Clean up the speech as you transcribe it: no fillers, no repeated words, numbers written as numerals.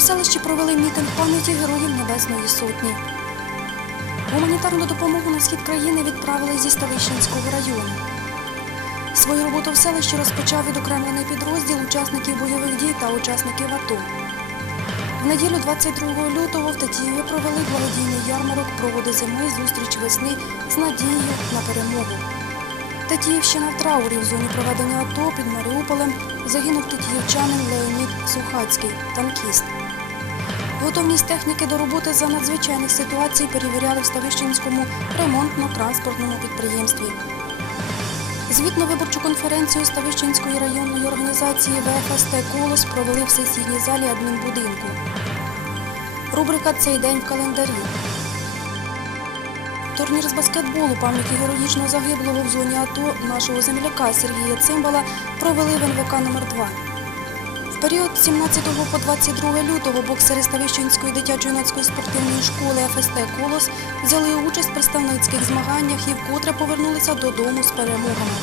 У селищі провели мітинг пам'яті Героїв Небесної Сотні. Гуманітарну допомогу на схід країни відправили зі Ставищенського району. Свою роботу в селищі розпочав відокремлений підрозділ учасників бойових дій та учасників АТО. В неділю 22 лютого в Тетіїві провели благодійний ярмарок «Проводи зими. Зустріч весни з надією на перемогу». Тетіївщина в траурі. В зоні проведення АТО під Маріуполем загинув тетіївчанин Леонід Сухацький, танкіст. Готовність техніки до роботи за надзвичайних ситуацій перевіряли в Ставищенському ремонтно-транспортному підприємстві. Звітно-виборчу конференцію Ставищенської районної організації ВФСТ «Колос» провели в сесійній залі адмінбудинку. Рубрика «Цей день в календарі». Турнір з баскетболу пам'яті героїчно загиблого в зоні АТО нашого земляка Сергія Цимбала провели в НВК номер 2. В період з 17 по 22 лютого боксери Ставищенської дитячо-юнацької спортивної школи ФСТ «Колос» взяли участь в представницьких змаганнях і вкотре повернулися додому з перемогами.